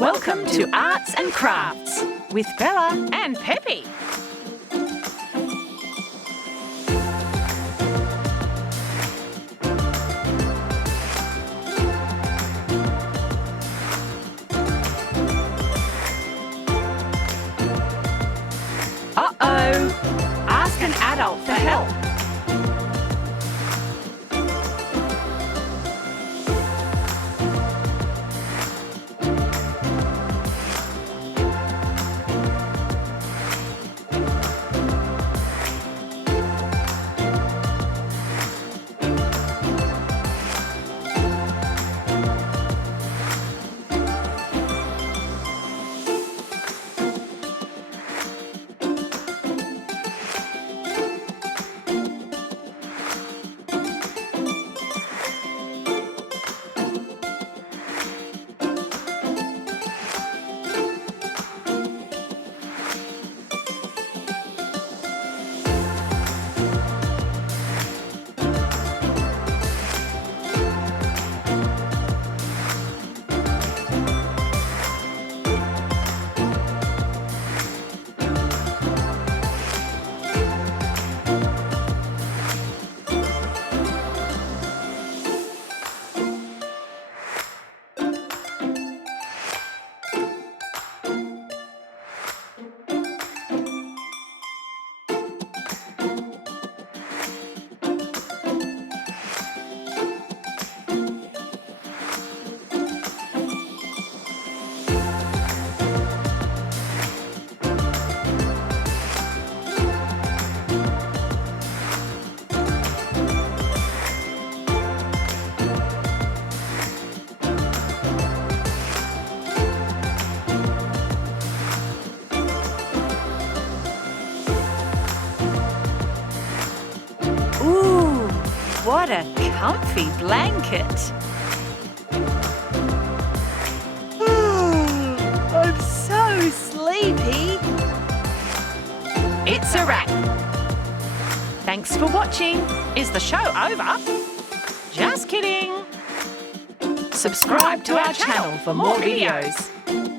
Welcome to Arts and Crafts with Bella and Pepe. Uh-oh! Ask an adult for help. What a comfy blanket. I'm so sleepy. It's a wrap. Thanks for watching. Is the show over? Just kidding. Subscribe to our channel for more videos.